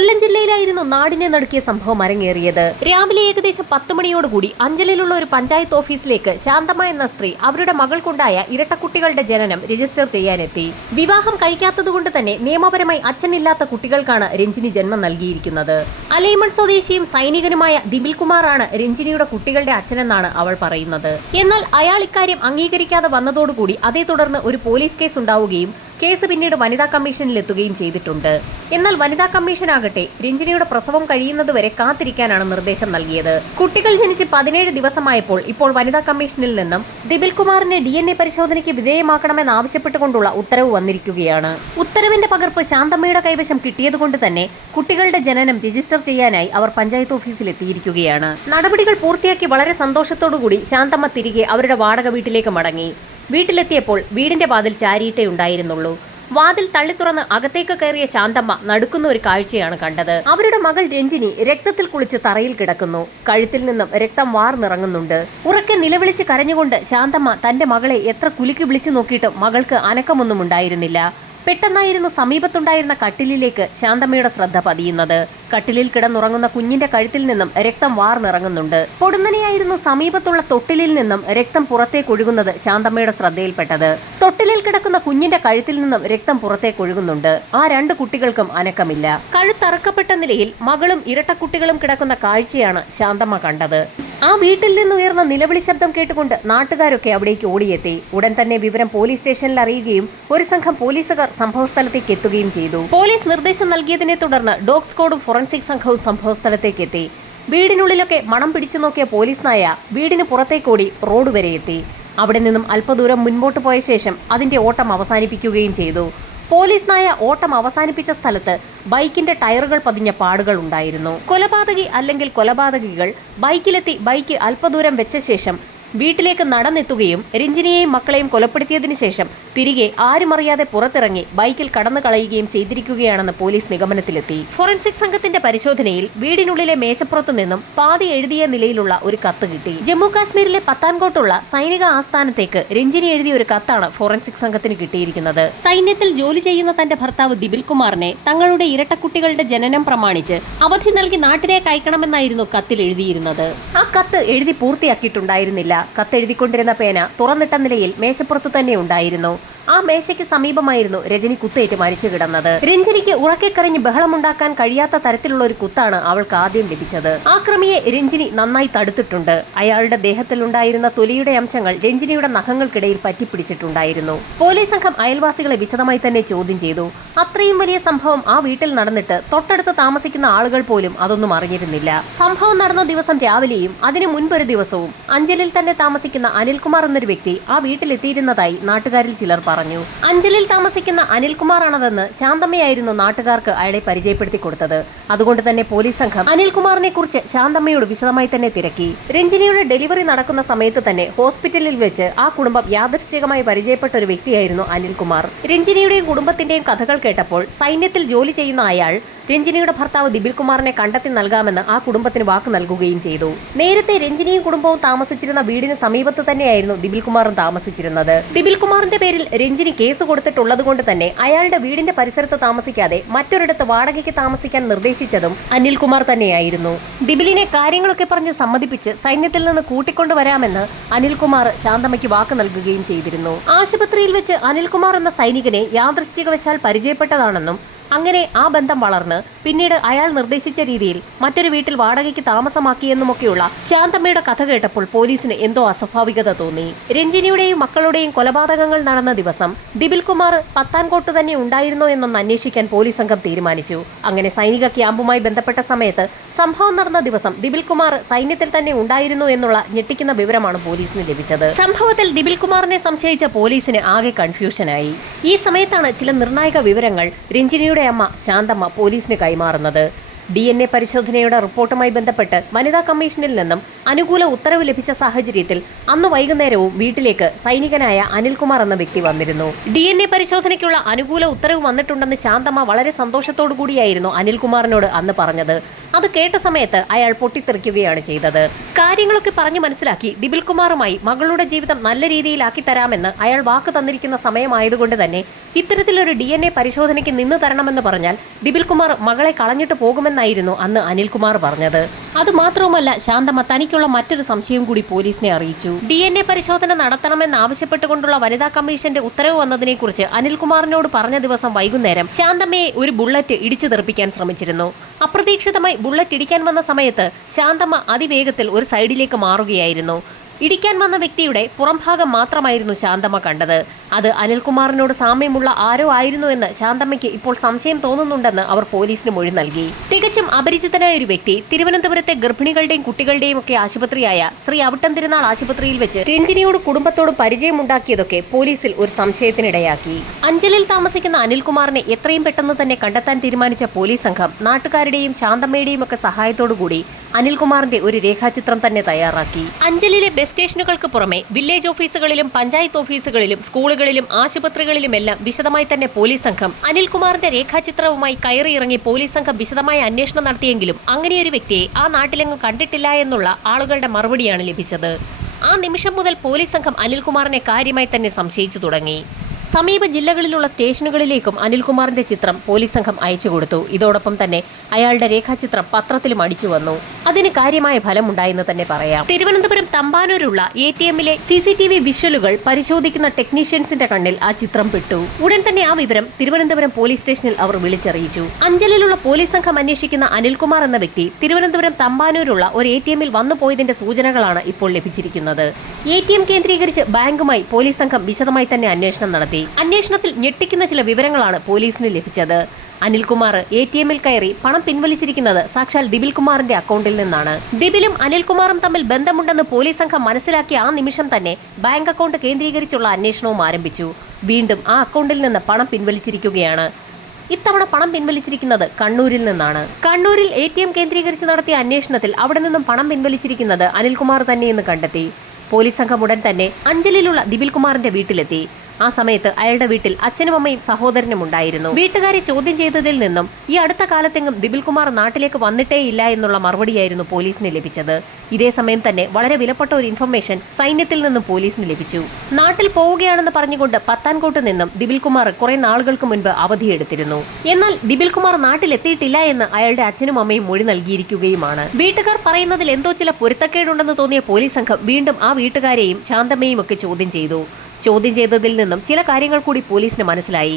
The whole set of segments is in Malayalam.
കൊല്ലം ജില്ലയിലായിരുന്നു നാടിനെ നടുക്കിയ സംഭവം അരങ്ങേറിയത്. രാവിലെ ഏകദേശം 10 മണിയോടുകൂടി അഞ്ചലിലുള്ള ഒരു പഞ്ചായത്ത് ഓഫീസിലേക്ക് ശാന്തമ്മ എന്ന സ്ത്രീ അവരുടെ മകൾക്കുണ്ടായ ഇരട്ടക്കുട്ടികളുടെ ജനനം രജിസ്റ്റർ ചെയ്യാനെത്തി. വിവാഹം കഴിക്കാത്തതുകൊണ്ട് തന്നെ നിയമപരമായി അച്ഛനില്ലാത്ത കുട്ടികൾക്കാണ് രഞ്ജിനി ജന്മം നൽകിയിരിക്കുന്നത്. അലൈമൺ സ്വദേശിയും സൈനികനുമായ ദിബിൽ കുമാറാണ് രഞ്ജിനിയുടെ കുട്ടികളുടെ അച്ഛനെന്നാണ് അവൾ പറയുന്നത്. എന്നാൽ അയാൾ ഇക്കാര്യം അംഗീകരിക്കാതെ വന്നതോടുകൂടി അതേ തുടർന്ന് ഒരു പോലീസ് കേസ് ഉണ്ടാവുകയും കേസ് പിന്നീട് വനിതാ കമ്മീഷനിൽ എത്തുകയും ചെയ്തിട്ടുണ്ട്. എന്നാൽ വനിതാ കമ്മീഷനാകട്ടെ രഞ്ജിനിയുടെ പ്രസവം കഴിയുന്നതുവരെ കാത്തിരിക്കാനാണ് നിർദ്ദേശം നൽകിയത്. കുട്ടികൾ ജനിച്ച് 17 ദിവസമായപ്പോൾ ഇപ്പോൾ വനിതാ കമ്മീഷനിൽ നിന്നും ദിബിൽ കുമാറിനെ DNA പരിശോധനയ്ക്ക് വിധേയമാക്കണമെന്നാവശ്യപ്പെട്ടുകൊണ്ടുള്ള ഉത്തരവ് വന്നിരിക്കുകയാണ്. ഉത്തരവിന്റെ പകർപ്പ് ശാന്തമ്മയുടെ കൈവശം കിട്ടിയതുകൊണ്ട് തന്നെ കുട്ടികളുടെ ജനനം രജിസ്റ്റർ ചെയ്യാനായി അവർ പഞ്ചായത്ത് ഓഫീസിൽ എത്തിയിരിക്കുകയാണ്. നടപടികൾ പൂർത്തിയാക്കി വളരെ സന്തോഷത്തോടുകൂടി ശാന്തമ്മ തിരികെ അവരുടെ വാടക വീട്ടിലേക്ക് മടങ്ങി. വീട്ടിലെത്തിയപ്പോൾ വീടിന്റെ വാതിൽ ചാരിയിട്ടേ ഉണ്ടായിരുന്നുള്ളൂ. വാതിൽ തള്ളിത്തുറന്ന് അകത്തേക്ക് കയറിയ ശാന്തമ്മ നടുക്കുന്ന ഒരു കാഴ്ചയാണ് കണ്ടത്. അവരുടെ മകൾ രഞ്ജിനി രക്തത്തിൽ കുളിച്ച് തറയിൽ കിടക്കുന്നു. കഴുത്തിൽ നിന്നും രക്തം വാർന്നിറങ്ങുന്നുണ്ട്. ഉറക്കെ നിലവിളിച്ച് കരഞ്ഞുകൊണ്ട് ശാന്തമ്മ തന്റെ മകളെ എത്ര കുലുക്കി വിളിച്ചു നോക്കിയിട്ടും മകൾക്ക് അനക്കമൊന്നും ഉണ്ടായിരുന്നില്ല. പെട്ടെന്നായിരുന്നു സമീപത്തുണ്ടായിരുന്ന കട്ടിലിലേക്ക് ശാന്തമ്മയുടെ ശ്രദ്ധ പതിയുന്നത്. കട്ടിലിൽ കിടന്നുറങ്ങുന്ന കുഞ്ഞിന്റെ കഴുത്തിൽ നിന്നും രക്തം വാർന്നിറങ്ങുന്നുണ്ട്. പൊടുന്നനെയായിരുന്നു സമീപത്തുള്ള തൊട്ടിലിൽ നിന്നും രക്തം പുറത്തേക്കൊഴുകുന്നത് ശാന്തമ്മയുടെ ശ്രദ്ധയിൽപ്പെട്ടത്. തൊട്ടിലിൽ കിടക്കുന്ന കുഞ്ഞിന്റെ കഴുത്തിൽ നിന്നും രക്തം പുറത്തേക്കൊഴുകുന്നുണ്ട്. ആ 2 കുട്ടികൾക്കും അനക്കമില്ല. കഴുത്തറക്കപ്പെട്ട നിലയിൽ മകളും ഇരട്ടക്കുട്ടികളും കിടക്കുന്ന കാഴ്ചയാണ് ശാന്തമ്മ കണ്ടത്. ആ വീട്ടിൽ നിന്നുയർന്ന നിലവിളി ശബ്ദം കേട്ടുകൊണ്ട് നാട്ടുകാരൊക്കെ അവിടേക്ക് ഓടിയെത്തി. ഉടൻ തന്നെ വിവരം പോലീസ് സ്റ്റേഷനിൽ അറിയുകയും ഒരു സംഘം പോലീസുകാർ സംഭവസ്ഥലത്തേക്ക് എത്തുകയും ചെയ്തു. പോലീസ് നിർദ്ദേശം നൽകിയതിനെ തുടർന്ന് ഡോഗ് സ്ക്വാഡും ഫോറൻസിക് സംഘവും സംഭവസ്ഥലത്തേക്ക് എത്തി. വീടിനുള്ളിലൊക്കെ മണം പിടിച്ചു നോക്കിയ പോലീസ് നായ വീടിന് പുറത്തേക്കോടി റോഡ് വരെ എത്തി. അവിടെ നിന്നും അല്പദൂരം മുൻപോട്ട് പോയ ശേഷം അതിന്റെ ഓട്ടം അവസാനിപ്പിക്കുകയും ചെയ്തു. പോലീസ് നായ ഓട്ടം അവസാനിപ്പിച്ച സ്ഥലത്ത് ബൈക്കിന്റെ ടയറുകൾ പതിഞ്ഞ പാടുകൾ ഉണ്ടായിരുന്നു. കൊലപാതകി അല്ലെങ്കിൽ കൊലപാതകികൾ ബൈക്കിലെത്തി ബൈക്ക് അല്പദൂരം വെച്ച ശേഷം വീട്ടിലേക്ക് നടന്നെത്തുകയും രഞ്ജിനിയെയും മക്കളെയും കൊലപ്പെടുത്തിയതിനു ശേഷം തിരികെ ആരുമറിയാതെ പുറത്തിറങ്ങി ബൈക്കിൽ കടന്നു കളയുകയും ചെയ്തിരിക്കുകയാണെന്ന് പോലീസ് നിഗമനത്തിലെത്തി. ഫോറൻസിക് സംഘത്തിന്റെ പരിശോധനയിൽ വീടിനുള്ളിലെ മേശപ്പുറത്തു നിന്നും പാതി എഴുതിയ നിലയിലുള്ള ഒരു കത്ത് കിട്ടി. ജമ്മു കാശ്മീരിലെ പത്താൻകോട്ടുള്ള സൈനിക ആസ്ഥാനത്തേക്ക് രഞ്ജിനി എഴുതിയ ഒരു കത്താണ് ഫോറൻസിക് സംഘത്തിന് കിട്ടിയിരിക്കുന്നത്. സൈന്യത്തിൽ ജോലി ചെയ്യുന്ന തന്റെ ഭർത്താവ് ദിബിൽ കുമാറിനെ തങ്ങളുടെ ഇരട്ടക്കുട്ടികളുടെ ജനനം പ്രമാണിച്ച് അവധി നൽകി നാട്ടിലേക്ക് അയക്കണമെന്നായിരുന്നു കത്തിൽ എഴുതിയിരുന്നത്. ആ കത്ത് എഴുതി പൂർത്തിയാക്കിയിട്ടുണ്ടായിരുന്നില്ല. കത്തെഴുതിക്കൊണ്ടിരുന്ന പേന തുറന്നിട്ട നിലയിൽ മേശപ്പുറത്തു തന്നെ ഉണ്ടായിരുന്നു. ആ മേശയ്ക്ക് സമീപമായിരുന്നു രജനി കുത്തേറ്റ് മരിച്ചു കിടന്നത്. രഞ്ജിനിക്ക് ഉറക്കെ കരഞ്ഞ് ബഹളമുണ്ടാക്കാൻ കഴിയാത്ത തരത്തിലുള്ള ഒരു കുത്താണ് അവൾക്ക് ആദ്യം ലഭിച്ചത്. ആക്രമിയെ രഞ്ജിനി നന്നായി തടുത്തിട്ടുണ്ട്. അയാളുടെ ദേഹത്തിലുണ്ടായിരുന്ന തൊലിയുടെ അംശങ്ങൾ രഞ്ജിനിയുടെ നഖങ്ങൾക്കിടയിൽ പറ്റിപ്പിടിച്ചിട്ടുണ്ടായിരുന്നു. പോലീസ് സംഘം അയൽവാസികളെ വിശദമായി തന്നെ ചോദ്യം ചെയ്തു. അത്രയും വലിയ സംഭവം ആ വീട്ടിൽ നടന്നിട്ട് തൊട്ടടുത്ത് താമസിക്കുന്ന ആളുകൾ പോലും അതൊന്നും അറിഞ്ഞിരുന്നില്ല. സംഭവം നടന്ന ദിവസം രാവിലെയും അതിനു മുൻപൊരു ദിവസവും അഞ്ചലിൽ തന്നെ താമസിക്കുന്ന അനിൽകുമാർ എന്നൊരു വ്യക്തി ആ വീട്ടിലെത്തിയിരുന്നതായി നാട്ടുകാരിൽ ചിലർ പറഞ്ഞു. അഞ്ചലിൽ താമസിക്കുന്ന അനിൽകുമാറാണതെന്ന് ശാന്തമ്മയായിരുന്നു നാട്ടുകാർക്ക് അയാളെ പരിചയപ്പെടുത്തി കൊടുത്തത്. അതുകൊണ്ട് തന്നെ പോലീസ് സംഘം അനിൽകുമാറിനെ കുറിച്ച് ശാന്തമ്മയോട് വിശദമായി തന്നെ തിരക്കി. രഞ്ജിനിയുടെ ഡെലിവറി നടക്കുന്ന സമയത്ത് തന്നെ ഹോസ്പിറ്റലിൽ വെച്ച് ആ കുടുംബം യാദൃശ്ചികമായി പരിചയപ്പെട്ട ഒരു വ്യക്തിയായിരുന്നു അനിൽകുമാർ. രഞ്ജിനിയുടെയും കുടുംബത്തിന്റെയും കഥകൾ കേട്ടപ്പോൾ സൈന്യത്തിൽ ജോലി ചെയ്യുന്ന അയാൾ രഞ്ജിനിയുടെ ഭർത്താവ് ദിബിൽ കുമാറിനെ കണ്ടെത്തി നൽകാമെന്ന് ആ കുടുംബത്തിന് വാക്ക് നൽകുകയും ചെയ്തു. നേരത്തെ രഞ്ജിനിയും കുടുംബവും താമസിച്ചിരുന്ന വീടിന് സമീപത്ത് തന്നെയായിരുന്നു ദിബിൽ കുമാറും താമസിച്ചിരുന്നത്. ദിബിൽ കുമാറിന്റെ പേരിൽ രഞ്ജിനി കേസ് കൊടുത്തിട്ടുള്ളത് കൊണ്ട് തന്നെ അയാളുടെ വീടിന്റെ പരിസരത്ത് താമസിക്കാതെ മറ്റൊരിടത്ത് വാടകയ്ക്ക് താമസിക്കാൻ നിർദ്ദേശിച്ചതും അനിൽകുമാർ തന്നെയായിരുന്നു. ദിബിലിനെ കാര്യങ്ങളൊക്കെ പറഞ്ഞ് സമ്മതിപ്പിച്ച് സൈന്യത്തിൽ നിന്ന് കൂട്ടിക്കൊണ്ടുവരാമെന്ന് അനിൽകുമാർ ശാന്തമ്മയ്ക്ക് വാക്ക് നൽകുകയും ചെയ്തിരുന്നു. ആശുപത്രിയിൽ വെച്ച് അനിൽകുമാർ എന്ന സൈനികനെ യാദൃശ്ചികവശാൽ പരിചയപ്പെട്ടതാണെന്നും അങ്ങനെ ആ ബന്ധം വളർന്ന് പിന്നീട് അയാൾ നിർദ്ദേശിച്ച രീതിയിൽ മറ്റൊരു വീട്ടിൽ വാടകയ്ക്ക് താമസമാക്കിയെന്നുമൊക്കെയുള്ള ശാന്തമ്മയുടെ കഥ കേട്ടപ്പോൾ പോലീസിന് എന്തോ അസ്വാഭാവികത തോന്നി. രഞ്ജിനിയുടെയും മക്കളുടെയും കൊലപാതകങ്ങൾ നടന്ന ദിവസം ദിബിൽ കുമാർ പത്താൻകോട്ട് തന്നെ ഉണ്ടായിരുന്നോ എന്നൊന്ന് അന്വേഷിക്കാൻ പോലീസ് സംഘം തീരുമാനിച്ചു. അങ്ങനെ സൈനിക ക്യാമ്പുമായി ബന്ധപ്പെട്ട സമയത്ത് സംഭവം നടന്ന ദിവസം ദിബിൽ കുമാർ സൈന്യത്തിൽ തന്നെ ഉണ്ടായിരുന്നു എന്നുള്ള ഞെട്ടിക്കുന്ന വിവരമാണ് പോലീസിന് ലഭിച്ചത്. സംഭവത്തിൽ ദിബിൽ കുമാറിനെ സംശയിച്ച പോലീസിന് ആകെ കൺഫ്യൂഷനായി. ഈ സമയത്താണ് ചില നിർണായക വിവരങ്ങൾ രഞ്ജിനിയുടെ അമ്മ ശാന്തമ്മ പോലീസിന് കൈമാറുന്നത്. DNA പരിശോധനയുടെ റിപ്പോർട്ടുമായി ബന്ധപ്പെട്ട് വനിതാ കമ്മീഷനിൽ നിന്നും അനുകൂല ഉത്തരവ് ലഭിച്ച സാഹചര്യത്തിൽ അന്ന് വൈകുന്നേരവും വീട്ടിലേക്ക് സൈനികനായ അനിൽകുമാർ എന്ന വ്യക്തി വന്നിരുന്നു. DNA പരിശോധനയ്ക്കുള്ള അനുകൂല ഉത്തരവ് വന്നിട്ടുണ്ടെന്ന് ശാന്തമ്മ വളരെ സന്തോഷത്തോടു കൂടിയായിരുന്നു അനിൽകുമാറിനോട് അന്ന് പറഞ്ഞത്. അത് കേട്ട സമയത്ത് അയാൾ പൊട്ടിത്തെറിക്കുകയാണ് ചെയ്തത്. കാര്യങ്ങളൊക്കെ പറഞ്ഞു മനസ്സിലാക്കി ദിപിൽ കുമാറുമായി മകളുടെ ജീവിതം നല്ല രീതിയിലാക്കി തരാമെന്ന് അയാൾ വാക്ക് തന്നിരിക്കുന്ന സമയമായതുകൊണ്ട് തന്നെ ഇത്തരത്തിലൊരു DNA പരിശോധനയ്ക്ക് നിന്ന് തരണമെന്ന് പറഞ്ഞാൽ ദിപിൽ കുമാർ മകളെ കളഞ്ഞിട്ട് പോകുമെന്നായിരുന്നു അന്ന് അനിൽകുമാർ പറഞ്ഞത്. അതുമാത്രവുമല്ല, ശാന്തമ്മ തനിക്കുള്ള മറ്റൊരു സംശയം കൂടി പോലീസിനെ അറിയിച്ചു. DNA പരിശോധന നടത്തണമെന്ന് ആവശ്യപ്പെട്ടുകൊണ്ടുള്ള വനിതാ കമ്മീഷന്റെ ഉത്തരവ് വന്നതിനെക്കുറിച്ച് അനിൽകുമാറിനോട് പറഞ്ഞ ദിവസം വൈകുന്നേരം ശാന്തമ്മയെ ഒരു ബുള്ളറ്റ് ഇടിച്ചു തെറിപ്പിക്കാൻ ശ്രമിച്ചിരുന്നു. അപ്രതീക്ഷിതമായി ബുള്ളറ്റ് ഇടിക്കാൻ വന്ന സമയത്ത് ശാന്തമ്മ അതിവേഗത്തിൽ ഒരു സൈഡിലേക്ക് മാറുകയായിരുന്നു. ഇടിക്കാൻ വന്ന വ്യക്തിയുടെ പുറംഭാഗം മാത്രമായിരുന്നു ശാന്തമ്മ കണ്ടത്. അത് അനിൽകുമാറിനോട് സാമ്യമുള്ള ആരോ ആയിരുന്നുവെന്ന് ശാന്തമ്മയ്ക്ക് ഇപ്പോൾ സംശയം തോന്നുന്നുണ്ടെന്ന് അവർ പോലീസിന് മൊഴി നൽകി. തികച്ചും അപരിചിതനായ ഒരു വ്യക്തി തിരുവനന്തപുരത്തെ ഗർഭിണികളുടെയും കുട്ടികളുടെയും ഒക്കെ ആശുപത്രിയായ ശ്രീ അവിട്ടം തിരുനാൾ ആശുപത്രിയിൽ വെച്ച് രഞ്ജിനിയോട് കുടുംബത്തോടും പരിചയമുണ്ടാക്കിയതൊക്കെ പോലീസിൽ ഒരു സംശയത്തിനിടയാക്കി. അഞ്ചലിൽ താമസിക്കുന്ന അനിൽകുമാറിനെ എത്രയും പെട്ടെന്ന് തന്നെ കണ്ടെത്താൻ തീരുമാനിച്ച പോലീസ് സംഘം നാട്ടുകാരുടെയും ശാന്തമ്മയുടെയും ഒക്കെ സഹായത്തോടുകൂടി അനിൽകുമാറിന്റെ ഒരു രേഖാചിത്രം തന്നെ തയ്യാറാക്കി. അഞ്ചലിലെ ബസ് സ്റ്റേഷനുകൾക്ക് പുറമെ വില്ലേജ് ഓഫീസുകളിലും പഞ്ചായത്ത് ഓഫീസുകളിലും സ്കൂളുകളിലും ആശുപത്രികളിലുമെല്ലാം വിശദമായി തന്നെ പോലീസ് സംഘം അനിൽകുമാറിന്റെ രേഖാചിത്രവുമായി കയറിയിറങ്ങി പോലീസ് സംഘം വിശദമായ അന്വേഷണം നടത്തിയെങ്കിലും അങ്ങനെയൊരു വ്യക്തിയെ ആ നാട്ടിലെങ്ങും കണ്ടിട്ടില്ല എന്നുള്ള ആളുകളുടെ മറുപടിയാണ് ലഭിച്ചത്. ആ നിമിഷം മുതൽ പോലീസ് സംഘം അനിൽകുമാറിനെ കാര്യമായി തന്നെ സംശയിച്ചു തുടങ്ങി. സമീപ ജില്ലകളിലുള്ള സ്റ്റേഷനുകളിലേക്കും അനിൽകുമാറിന്റെ ചിത്രം പോലീസ് സംഘം അയച്ചു കൊടുത്തു. ഇതോടൊപ്പം തന്നെ അയാളുടെ രേഖാചിത്രം പത്രത്തിലും അടിച്ചു വന്നു. അതിന് കാര്യമായ ഫലമുണ്ടായെന്ന് തന്നെ പറയാം. തിരുവനന്തപുരം തമ്പാനൂരുള്ള ATMലെ CCTV വിഷ്വലുകൾ പരിശോധിക്കുന്ന ടെക്നീഷ്യൻസിന്റെ കണ്ണിൽ ആ ചിത്രം പെട്ടു. ഉടൻ തന്നെ ആ വിവരം തിരുവനന്തപുരം പോലീസ് സ്റ്റേഷനിൽ അവർ വിളിച്ചറിയിച്ചു. അഞ്ചലിലുള്ള പോലീസ് സംഘം അന്വേഷിക്കുന്ന അനിൽകുമാർ എന്ന വ്യക്തി തിരുവനന്തപുരം തമ്പാനൂരുള്ള ഒരു ATMൽ വന്നു പോയതിന്റെ സൂചനകളാണ് ഇപ്പോൾ ലഭിച്ചിരിക്കുന്നത്. ATM കേന്ദ്രീകരിച്ച് ബാങ്കുമായി പോലീസ് സംഘം വിശദമായി തന്നെ അന്വേഷണം നടത്തി. അന്വേഷണത്തിൽ ഞെട്ടിക്കുന്ന ചില വിവരങ്ങളാണ് പോലീസിന് ലഭിച്ചത്. അനിൽകുമാർ ATMൽ കയറി പണം പിൻവലിച്ചിരിക്കുന്നത് സാക്ഷാൽ ദിപിൽ കുമാറിന്റെ അക്കൗണ്ടിൽ നിന്നാണ്. ദിപിലും അനിൽകുമാറും തമ്മിൽ ബന്ധമുണ്ടെന്ന് പോലീസ് സംഘം മനസ്സിലാക്കിയ ആ നിമിഷം തന്നെ ബാങ്ക് അക്കൗണ്ട് കേന്ദ്രീകരിച്ചുള്ള അന്വേഷണവും ആരംഭിച്ചു. വീണ്ടും ആ അക്കൗണ്ടിൽ നിന്ന് പണം പിൻവലിച്ചിരിക്കുകയാണ്. ഇത്തവണ പണം പിൻവലിച്ചിരിക്കുന്നത് കണ്ണൂരിൽ നിന്നാണ്. കണ്ണൂരിൽ ATM കേന്ദ്രീകരിച്ച് നടത്തിയ അന്വേഷണത്തിൽ അവിടെ നിന്നും പണം പിൻവലിച്ചിരിക്കുന്നത് അനിൽകുമാർ തന്നെയെന്ന് കണ്ടെത്തി. പോലീസ് സംഘം ഉടൻ തന്നെ അഞ്ചലിലുള്ള ദിപിൽ കുമാറിന്റെ വീട്ടിലെത്തി. ആ സമയത്ത് അയാളുടെ വീട്ടിൽ അച്ഛനും അമ്മയും സഹോദരനും ഉണ്ടായിരുന്നു. വീട്ടുകാരെ ചോദ്യം ചെയ്തതിൽ നിന്നും ഈ അടുത്ത കാലത്തെങ്ങും ദിപിൽ കുമാർ നാട്ടിലേക്ക് വന്നിട്ടേയില്ല എന്നുള്ള മറുപടിയായിരുന്നു പോലീസിന് ലഭിച്ചത്. ഇതേ സമയം തന്നെ വളരെ വിലപ്പെട്ട ഒരു ഇൻഫർമേഷൻ സൈന്യത്തിൽ നിന്നും പോലീസിന് ലഭിച്ചു. നാട്ടിൽ പോവുകയാണെന്ന് പറഞ്ഞുകൊണ്ട് പത്താൻകോട്ട് നിന്നും ദിപിൽ കുമാർ കുറെ നാളുകൾക്ക് മുൻപ് അവധിയെടുത്തിരുന്നു. എന്നാൽ ദിപിൽ കുമാർ നാട്ടിലെത്തിയിട്ടില്ല എന്ന് അയാളുടെ അച്ഛനും അമ്മയും മൊഴി നൽകിയിരിക്കുകയുമാണ്. വീട്ടുകാർ പറയുന്നതിൽ എന്തോ ചില പൊരുത്തക്കേടുണ്ടെന്ന് തോന്നിയ പോലീസ് സംഘം വീണ്ടും ആ വീട്ടുകാരെയും ശാന്തമ്മയും ഒക്കെ ചോദ്യം ചെയ്തു. ചോദ്യം ചെയ്തതിൽ നിന്നും ചില കാര്യങ്ങൾ കൂടി പോലീസിന് മനസ്സിലായി.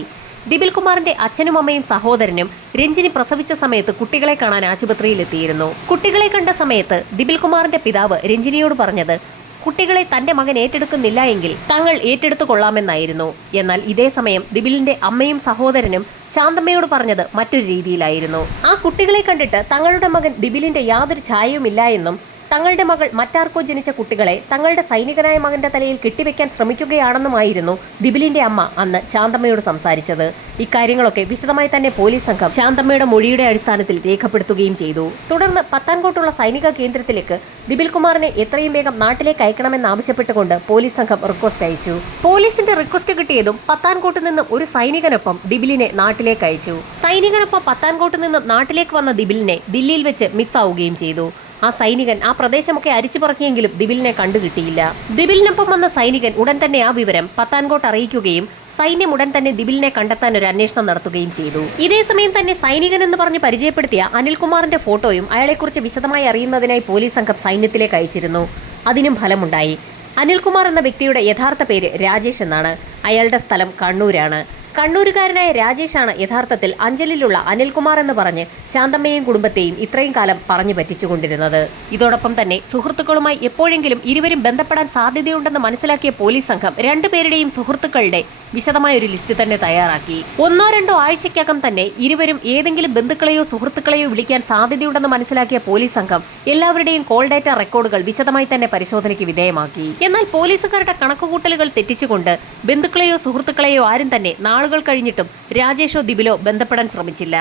ദിപിൽ കുമാറിന്റെ അച്ഛനും അമ്മയും സഹോദരനും രഞ്ജിനി പ്രസവിച്ച സമയത്ത് കുട്ടികളെ കാണാൻ ആശുപത്രിയിൽ എത്തിയിരുന്നു. കുട്ടികളെ കണ്ട സമയത്ത് ദിപിൽ കുമാറിന്റെ പിതാവ് രഞ്ജിനിയോട് പറഞ്ഞത് കുട്ടികളെ തന്റെ മകൻ ഏറ്റെടുക്കുന്നില്ല എങ്കിൽ തങ്ങൾ ഏറ്റെടുത്തു കൊള്ളാമെന്നായിരുന്നു. എന്നാൽ ഇതേ സമയം ദിപിലിന്റെ അമ്മയും സഹോദരനും ശാന്തമ്മയോട് പറഞ്ഞത് മറ്റൊരു രീതിയിലായിരുന്നു. ആ കുട്ടികളെ കണ്ടിട്ട് തങ്ങളുടെ മകൻ ദിപിലിന്റെ യാതൊരു ഛായയുമില്ല എന്നും തങ്ങളുടെ മകൾ മറ്റാർക്കോ ജനിച്ച കുട്ടികളെ തങ്ങളുടെ സൈനികനായ മകന്റെ തലയിൽ കെട്ടിവെക്കാൻ ശ്രമിക്കുകയാണെന്നുമായിരുന്നു ദിപിലിന്റെ അമ്മ അന്ന് ശാന്തമ്മയോട് സംസാരിച്ചത്. ഇക്കാര്യങ്ങളൊക്കെ വിശദമായി തന്നെ പോലീസ് സംഘം ശാന്തമ്മയുടെ മൊഴിയുടെ അടിസ്ഥാനത്തിൽ രേഖപ്പെടുത്തുകയും ചെയ്തു. തുടർന്ന് പത്താൻകോട്ടുള്ള സൈനിക കേന്ദ്രത്തിലേക്ക് ദിപിൽ കുമാറിനെ എത്രയും വേഗം നാട്ടിലേക്ക് അയക്കണമെന്നാവശ്യപ്പെട്ടുകൊണ്ട് പോലീസ് സംഘം റിക്വസ്റ്റ് അയച്ചു. പോലീസിന്റെ റിക്വസ്റ്റ് കിട്ടിയതും പത്താൻകോട്ട് നിന്നും ഒരു സൈനികനൊപ്പം ദിപിലിനെ നാട്ടിലേക്ക് അയച്ചു. സൈനികനൊപ്പം പത്താൻകോട്ട് നിന്നും നാട്ടിലേക്ക് വന്ന ദിപിലിനെ ദില്ലിയിൽ വെച്ച് മിസ്സാവുകയും ചെയ്തു. ആ സൈനികൻ ആ പ്രദേശമൊക്കെ അരിച്ചു പറക്കിയെങ്കിലും ദിപിലിനെ കണ്ടുകിട്ടിയില്ല. ദിപിലിനൊപ്പം വന്ന സൈനികൻ ഉടൻ തന്നെ ആ വിവരം പത്താൻകോട്ട് അറിയിക്കുകയും സൈന്യം ഉടൻ തന്നെ ദിപിലിനെ കണ്ടെത്താൻ ഒരു അന്വേഷണം നടത്തുകയും ചെയ്തു. ഇതേ സമയം തന്നെ സൈനികൻ എന്ന് പറഞ്ഞ് പരിചയപ്പെടുത്തിയ അനിൽകുമാറിന്റെ ഫോട്ടോയും അയാളെക്കുറിച്ച് വിശദമായി അറിയുന്നതിനായി പോലീസ് സംഘം സൈന്യത്തിലേക്ക് അയച്ചിരുന്നു. അതിനും ഫലമുണ്ടായി. അനിൽകുമാർ എന്ന വ്യക്തിയുടെ യഥാർത്ഥ പേര് രാജേഷ് എന്നാണ്. അയാളുടെ സ്ഥലം കണ്ണൂരാണ്. കണ്ണൂരുകാരനായ രാജേഷാണ് യഥാർത്ഥത്തിൽ അഞ്ചലിലുള്ള അനിൽകുമാർ എന്ന് പറഞ്ഞ് ശാന്തമ്മയെയും കുടുംബത്തെയും ഇത്രയും കാലം പറഞ്ഞു പറ്റിച്ചുകൊണ്ടിരുന്നത്. ഇതോടൊപ്പം തന്നെ സുഹൃത്തുക്കളുമായി എപ്പോഴെങ്കിലും ഇരുവരും ബന്ധപ്പെടാൻ സാധ്യതയുണ്ടെന്ന് മനസ്സിലാക്കിയ പോലീസ് സംഘം രണ്ടുപേരുടെയും സുഹൃത്തുക്കളുടെ വിശദമായ ഒരു ലിസ്റ്റ് തന്നെ തയ്യാറാക്കി. 1-2 ആഴ്ചയ്ക്കകം തന്നെ ഇരുവരും ഏതെങ്കിലും ബന്ധുക്കളെയോ സുഹൃത്തുക്കളെയോ വിളിക്കാൻ സാധ്യതയുണ്ടെന്ന് മനസ്സിലാക്കിയ പോലീസ് സംഘം എല്ലാവരുടെയും കോൾ ഡേറ്റ റെക്കോർഡുകൾ വിശദമായി തന്നെ പരിശോധനയ്ക്ക് വിധേയമാക്കി. എന്നാൽ പോലീസുകാരുടെ കണക്കുകൂട്ടലുകൾ തെറ്റിച്ചുകൊണ്ട് ബന്ധുക്കളെയോ സുഹൃത്തുക്കളെയോ ആരും തന്നെ നാളുകൾ കഴിഞ്ഞിട്ടും രാജേഷോ ദിപിലോ ബന്ധപ്പെടാൻ ശ്രമിച്ചില്ല.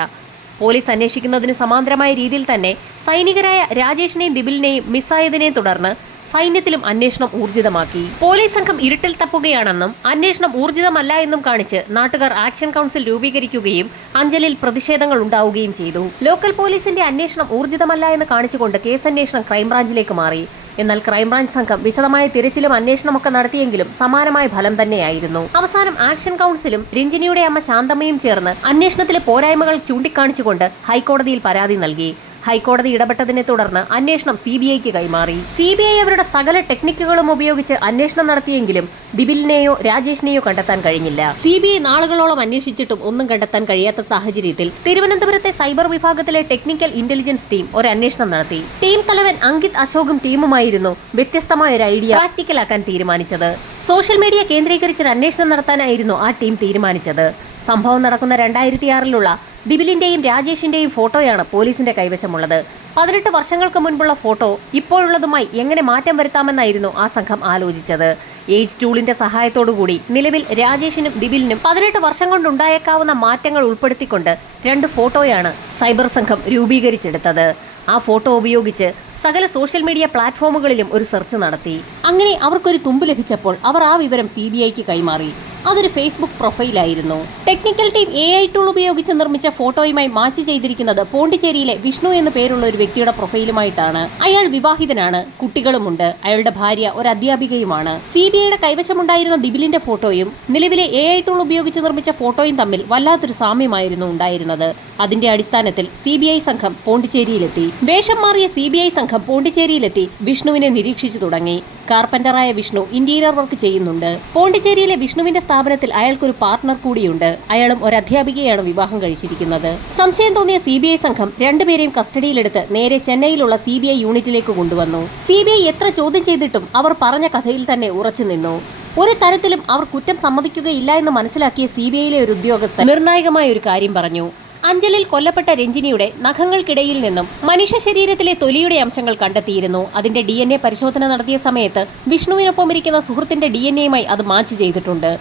പോലീസ് അന്വേഷിക്കുന്നതിന് സമാന്തരമായ രീതിയിൽ തന്നെ സൈനികരായ രാജേഷിനെയും ദിപിലിനെയും മിസ്സായതിനെ തുടർന്ന് സൈന്യത്തിലും അന്വേഷണം ഊർജിതമാക്കി. പോലീസ് സംഘം ഇരുട്ടിൽ തപ്പുകയാണെന്നും അന്വേഷണം ഊർജിതമല്ല എന്നും കാണിച്ച് നാട്ടുകാർ ആക്ഷൻ കൗൺസിൽ രൂപീകരിക്കുകയും അഞ്ചലിൽ പ്രതിഷേധങ്ങൾ ഉണ്ടാവുകയും ചെയ്തു. ലോക്കൽ പോലീസിന്റെ അന്വേഷണം ഊർജിതമല്ല എന്ന് കാണിച്ചുകൊണ്ട് കേസന്വേഷണം ക്രൈംബ്രാഞ്ചിലേക്ക് മാറി. എന്നാൽ ക്രൈംബ്രാഞ്ച് സംഘം വിശദമായ തിരച്ചിലും അന്വേഷണമൊക്കെ നടത്തിയെങ്കിലും സമാനമായ ഫലം തന്നെയായിരുന്നു. അവസാനം ആക്ഷൻ കൗൺസിലും രഞ്ജിനിയുടെ അമ്മ ശാന്തമ്മയും ചേർന്ന് അന്വേഷണത്തിലെ പോരായ്മകൾ ചൂണ്ടിക്കാണിച്ചുകൊണ്ട് ഹൈക്കോടതിയിൽ പരാതി നൽകി. ഹൈക്കോടതി ഇടപെട്ടതിനെ തുടർന്ന് അന്വേഷണം CBIക്ക് കൈമാറി. CBI അവരുടെ സകല ടെക്നിക്കുകളും ഉപയോഗിച്ച് അന്വേഷണം നടത്തിയെങ്കിലും ദിബിലിനെയോ രാജേഷിനെയോ കണ്ടെത്താൻ കഴിഞ്ഞില്ല. CBI നാളുകളോളം അന്വേഷിച്ചിട്ടും ഒന്നും കണ്ടെത്താൻ കഴിയാത്ത സാഹചര്യത്തിൽ തിരുവനന്തപുരത്തെ സൈബർ വിഭാഗത്തിലെ ടെക്നിക്കൽ ഇന്റലിജൻസ് ടീം ഒരു അന്വേഷണം നടത്തി. ടീം തലവൻ അങ്കിത് അശോകും ടീമുമായിരുന്നു വ്യത്യസ്തമായ ഒരു ഐഡിയ പ്രാക്ടിക്കലാക്കാൻ തീരുമാനിച്ചത്. സോഷ്യൽ മീഡിയ കേന്ദ്രീകരിച്ചൊരു അന്വേഷണം നടത്താനായിരുന്നു ആ ടീം തീരുമാനിച്ചത്. സംഭവം നടക്കുന്ന 2006-ലുള്ള ദിബിലിന്റെയും രാജേഷിന്റെയും ഫോട്ടോയാണ് പോലീസിന്റെ കൈവശമുള്ളത്. 18 വർഷങ്ങൾക്ക് മുൻപുള്ള ഫോട്ടോ ഇപ്പോഴുള്ളതുമായി എങ്ങനെ മാറ്റം വരുത്താമെന്നായിരുന്നു ആ സംഘം ആലോചിച്ചത്. ഏജ് ടൂളിന്റെ സഹായത്തോടുകൂടി നിലവിൽ രാജേഷിനും ദിബിലിനും 18 വർഷം കൊണ്ടുണ്ടായേക്കാവുന്ന മാറ്റങ്ങൾ ഉൾപ്പെടുത്തിക്കൊണ്ട് 2 ഫോട്ടോയാണ് സൈബർ സംഘം രൂപീകരിച്ചെടുത്തത്. ആ ഫോട്ടോ ഉപയോഗിച്ച് സകല സോഷ്യൽ മീഡിയ പ്ലാറ്റ്ഫോമുകളിലും ഒരു സെർച്ച് നടത്തി. അങ്ങനെ അവർക്കൊരു തുമ്പ് ലഭിച്ചപ്പോൾ അവർ ആ വിവരം CBIക്ക് കൈമാറി. അതൊരു ഫേസ്ബുക്ക് പ്രൊഫൈലായിരുന്നു. ടെക്നിക്കൽ ടീം AI ടൂൾ ഉപയോഗിച്ച് നിർമ്മിച്ച ഫോട്ടോയുമായി മാച്ച് ചെയ്തിരിക്കുന്നത് പോണ്ടിച്ചേരിയിലെ വിഷ്ണു എന്നു പേരുള്ള ഒരു വ്യക്തിയുടെ പ്രൊഫൈലുമായിട്ടാണ്. അയാൾ വിവാഹിതനാണ്, കുട്ടികളുമുണ്ട്. അയാളുടെ ഭാര്യ ഒരു അധ്യാപികയുമാണ്. CBIയുടെ കൈവശമുണ്ടായിരുന്ന ദിബിലിന്റെ ഫോട്ടോയും നിലവിലെ AI ടൂൾ ഉപയോഗിച്ച് നിർമ്മിച്ച ഫോട്ടോയും തമ്മിൽ വല്ലാത്തൊരു സാമ്യമായിരുന്നു ഉണ്ടായിരുന്നത്. അതിന്റെ അടിസ്ഥാനത്തിൽ CBI സംഘം പോണ്ടിച്ചേരിയിലെത്തി. വേഷം മാറിയ CBI സംഘം പോണ്ടിച്ചേരിയിലെത്തി വിഷ്ണുവിനെ നിരീക്ഷിച്ചു തുടങ്ങി. കാർപ്പന്ററായ വിഷ്ണു ഇന്റീരിയർ വർക്ക് ചെയ്യുന്നുണ്ട്. പോണ്ടിച്ചേരിയിലെ വിഷ്ണുവിന്റെ സ്ഥാപനത്തിൽ അയാൾക്കൊരു പാർട്ണർ കൂടിയുണ്ട്. അയാളും ഒരു അധ്യാപികയാണ് വിവാഹം കഴിച്ചിരിക്കുന്നത്. സംശയം തോന്നിയ CBI സംഘം രണ്ടുപേരെയും കസ്റ്റഡിയിലെടുത്ത് നേരെ ചെന്നൈയിലുള്ള CBI യൂണിറ്റിലേക്ക് കൊണ്ടുവന്നു. CBI എത്ര ചോദ്യം ചെയ്തിട്ടും അവർ പറഞ്ഞ കഥയിൽ തന്നെ ഉറച്ചു നിന്നു. ഒരു തരത്തിലും അവർ കുറ്റം സമ്മതിക്കുകയില്ല എന്ന് മനസ്സിലാക്കിയ CBIയിലെ ഒരു ഉദ്യോഗസ്ഥൻ നിർണായകമായ ഒരു കാര്യം പറഞ്ഞു. അഞ്ചലിൽ കൊല്ലപ്പെട്ട രഞ്ജിനിയുടെ നഖങ്ങൾക്കിടയിൽ നിന്നും മനുഷ്യ ശരീരത്തിലെ തൊലിയുടെ അംശങ്ങൾ കണ്ടെത്തിയിരുന്നു. അതിന്റെ DNA പരിശോധന നടത്തിയ സമയത്ത് വിഷ്ണുവിനൊപ്പം ഇരിക്കുന്ന സുഹൃത്തിന്റെ DNAയുമായി അത് മാച്ച് ചെയ്തിട്ടുണ്ട്.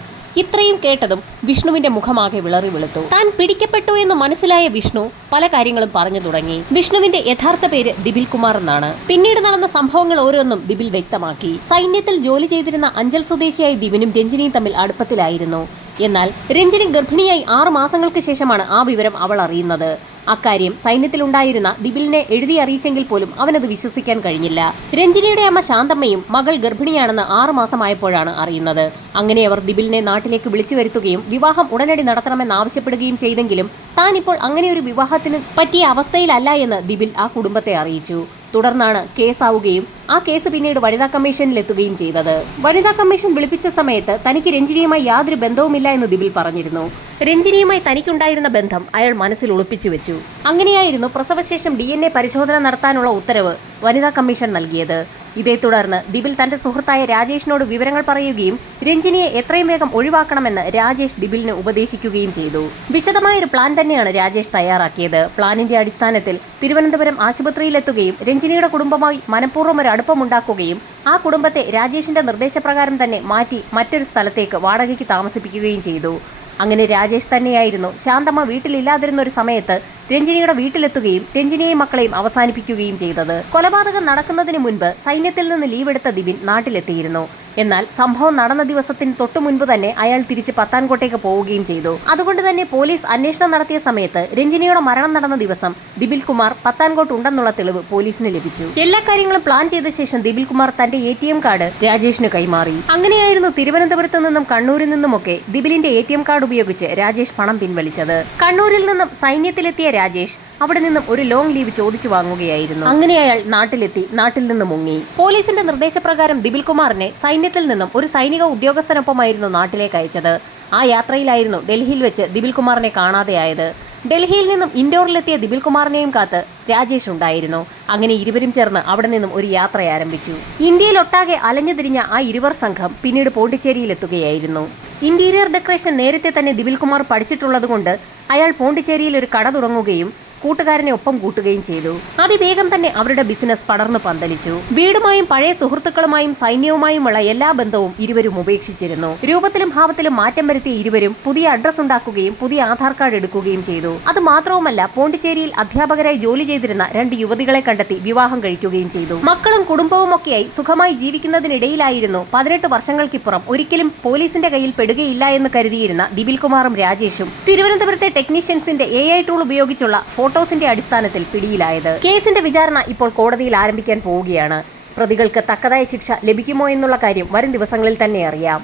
ഇത്രയും കേട്ടതും വിഷ്ണുവിന്റെ മുഖമാകെ വിളറി വെളുത്തു. താൻ പിടിക്കപ്പെട്ടു എന്ന് മനസ്സിലായ വിഷ്ണു പല കാര്യങ്ങളും പറഞ്ഞു തുടങ്ങി. വിഷ്ണുവിന്റെ യഥാർത്ഥ പേര് ദിബിൽ കുമാർ എന്നാണ്. പിന്നീട് നടന്ന സംഭവങ്ങൾ ഓരോന്നും ദിബിൽ വ്യക്തമാക്കി. സൈന്യത്തിൽ ജോലി ചെയ്തിരുന്ന അഞ്ചൽ സ്വദേശിയായ ദിബിനും രഞ്ജിനിയും തമ്മിൽ അടുപ്പത്തിലായിരുന്നു. എന്നാൽ രഞ്ജിനി ഗർഭിണിയായി 6 മാസങ്ങൾക്ക് ശേഷമാണ് ആ വിവരം അവൾ അറിയുന്നത്. അക്കാര്യം സൈന്യത്തിലുണ്ടായിരുന്ന ദിബിലിനെ എഴുതി അറിയിച്ചെങ്കിൽ പോലും അവനത് വിശ്വസിക്കാൻ കഴിഞ്ഞില്ല. രഞ്ജിനിയുടെ അമ്മ ശാന്തമ്മയും മകൾ ഗർഭിണിയാണെന്ന് 6 മാസമായപ്പോഴാണ് അറിയുന്നത്. അങ്ങനെ അവർ ദിബിലിനെ നാട്ടിലേക്ക് വിളിച്ചു വരുത്തുകയും വിവാഹം ഉടനടി നടത്തണമെന്ന് ആവശ്യപ്പെടുകയും ചെയ്തെങ്കിലും താൻ ഇപ്പോൾ അങ്ങനെ ഒരു വിവാഹത്തിന് പറ്റിയ അവസ്ഥയിലല്ല എന്ന് ദിബിൽ ആ കുടുംബത്തെ അറിയിച്ചു. തുടർന്നാണ് കേസാവുകയും ആ കേസ് പിന്നീട് വനിതാ കമ്മീഷനിലെത്തുകയും ചെയ്തത്. വനിതാ കമ്മീഷൻ വിളിപ്പിച്ച സമയത്ത് തനിക്ക് രഞ്ജിനിയുമായി യാതൊരു ബന്ധവുമില്ല എന്ന് ദിബിൽ പറഞ്ഞിരുന്നു. രഞ്ജിനിയുമായി തനിക്കുണ്ടായിരുന്ന ബന്ധം അയാൾ മനസ്സിൽ ഒളിപ്പിച്ചു വെച്ചു. അങ്ങനെയായിരുന്നു പ്രസവശേഷം DNA പരിശോധന നടത്താനുള്ള ഉത്തരവ് വനിതാ കമ്മീഷൻ നൽകിയത്. ഇതേ തുടർന്ന് ദിബിൽ തന്റെ സുഹൃത്തായ രാജേഷിനോട് വിവരങ്ങൾ പറയുകയും രഞ്ജിനിയെ എത്രയും വേഗം ഒഴിവാക്കണമെന്ന് രാജേഷ് ദിബിലിന് ഉപദേശിക്കുകയും ചെയ്തു. വിശദമായൊരു പ്ലാൻ തന്നെയാണ് രാജേഷ് തയ്യാറാക്കിയത്. പ്ലാനിന്റെ അടിസ്ഥാനത്തിൽ തിരുവനന്തപുരം ആശുപത്രിയിലെത്തുകയും രഞ്ജിനിയുടെ കുടുംബമായി മനഃപൂർവ്വം ഒരു അടുപ്പമുണ്ടാക്കുകയും ആ കുടുംബത്തെ രാജേഷിന്റെ നിർദ്ദേശപ്രകാരം തന്നെ മാറ്റി മറ്റൊരു സ്ഥലത്തേക്ക് വാടകയ്ക്ക് താമസിപ്പിക്കുകയും ചെയ്തു. അങ്ങനെ രാജേഷ് തന്നെയായിരുന്നു ശാന്തമ്മ വീട്ടിലില്ലാതിരുന്ന ഒരു സമയത്ത് രഞ്ജിനിയുടെ വീട്ടിലെത്തുകയും രഞ്ജിനിയെയും മക്കളെയും അവസാനിപ്പിക്കുകയും ചെയ്തത്. കൊലപാതകം നടക്കുന്നതിന് മുൻപ് സൈന്യത്തിൽ നിന്ന് ലീവെടുത്ത ദിബിൻ നാട്ടിലെത്തിയിരുന്നു. എന്നാൽ സംഭവം നടന്ന ദിവസത്തിന് തൊട്ടു മുൻപ് തന്നെ അയാൾ തിരിച്ച് പത്താൻകോട്ടേക്ക് പോവുകയും ചെയ്തു. അതുകൊണ്ട് തന്നെ പോലീസ് അന്വേഷണം നടത്തിയ സമയത്ത് രഞ്ജിനിയുടെ മരണം നടന്ന ദിവസം ദിബിൽ കുമാർ പത്താൻകോട്ട് ഉണ്ടെന്നുള്ള തെളിവ് പോലീസിന് ലഭിച്ചു. എല്ലാ കാര്യങ്ങളും പ്ലാൻ ചെയ്ത ശേഷം ദിബിൽ കുമാർ തന്റെ ATM കാർഡ് രാജേഷിന് കൈമാറി. അങ്ങനെയായിരുന്നു തിരുവനന്തപുരത്ത് നിന്നും കണ്ണൂരിൽ നിന്നുമൊക്കെ ദിബിലിന്റെ ATM കാർഡ് ഉപയോഗിച്ച് രാജേഷ് പണം പിൻവലിച്ചത്. കണ്ണൂരിൽ നിന്നും സൈന്യത്തിലെത്തിയ രാജേഷ് അവിടെ നിന്നും ഒരു ലോങ് ലീവ് ചോദിച്ചു വാങ്ങുകയായിരുന്നു. അങ്ങനെ അയാൾ നാട്ടിലെത്തി നാട്ടിൽ നിന്ന് മുങ്ങി. പോലീസിന്റെ നിർദ്ദേശപ്രകാരം ദിബിൽ കുമാറിനെ സൈന്യത്തിൽ നിന്നും ഒരു സൈനിക ഉദ്യോഗസ്ഥനൊപ്പമായിരുന്നു നാട്ടിലേക്ക് അയച്ചത്. ആ യാത്രയിലായിരുന്നു ഡൽഹിയിൽ വെച്ച് ദിബിൽ കുമാറിനെ കാണാതെയായത്. ഡൽഹിയിൽ നിന്നും ഇൻഡോറിലെത്തിയ ദിബിൽ കുമാറിനെയും കാത്ത് രാജേഷ് ഉണ്ടായിരുന്നു. അങ്ങനെ ഇരുവരും ചേർന്ന് അവിടെ നിന്നും ഒരു യാത്ര ആരംഭിച്ചു. ഇന്ത്യയിലൊട്ടാകെ അലഞ്ഞുതിരിഞ്ഞ ആ ഇരുവർ സംഘം പിന്നീട് പോണ്ടിച്ചേരിയിലെത്തുകയായിരുന്നു. ഇന്റീരിയർ ഡെക്കറേഷൻ നേരത്തെ തന്നെ ദിബിൽ കുമാർ പഠിച്ചിട്ടുള്ളതുകൊണ്ട് അയാൾ പോണ്ടിച്ചേരിയിൽ ഒരു കട തുടങ്ങുകയും കൂട്ടുകാരനെ ഒപ്പം കൂട്ടുകയും ചെയ്തു. അതിവേഗം തന്നെ അവരുടെ ബിസിനസ് പടർന്നു പന്തലിച്ചു. വീടുമായും പഴയ സുഹൃത്തുക്കളുമായും സൈന്യവുമായുമുള്ള എല്ലാ ബന്ധവും ഇരുവരും ഉപേക്ഷിച്ചിരുന്നു. രൂപത്തിലും ഭാവത്തിലും മാറ്റം വരുത്തിയ ഇരുവരും പുതിയ അഡ്രസ് ഉണ്ടാക്കുകയും പുതിയ ആധാർ കാർഡ് എടുക്കുകയും ചെയ്തു. അത് മാത്രവുമല്ല, പോണ്ടിച്ചേരിയിൽ അധ്യാപകരായി ജോലി ചെയ്തിരുന്ന 2 യുവതികളെ കണ്ടെത്തി വിവാഹം കഴിക്കുകയും ചെയ്തു. മക്കളും കുടുംബവും ഒക്കെയായി സുഖമായി ജീവിക്കുന്നതിനിടയിലായിരുന്നു 18 വർഷങ്ങൾക്കിപ്പുറം ഒരിക്കലും പോലീസിന്റെ കയ്യിൽ പെടുകയില്ല എന്ന് കരുതിയിരുന്ന ദിപിൽ കുമാറും രാജേഷും തിരുവനന്തപുരത്തെ ടെക്നീഷ്യൻസിന്റെ AI ടൂൾ ഉപയോഗിച്ചുള്ള ഫോട്ടോസിന്റെ അടിസ്ഥാനത്തിൽ പിടിയിലായത്. കേസിന്റെ വിചാരണ ഇപ്പോൾ കോടതിയിൽ ആരംഭിക്കാൻ പോവുകയാണ്. പ്രതികൾക്ക് തക്കതായ ശിക്ഷ ലഭിക്കുമോ എന്നുള്ള കാര്യം വരും ദിവസങ്ങളിൽ തന്നെ അറിയാം.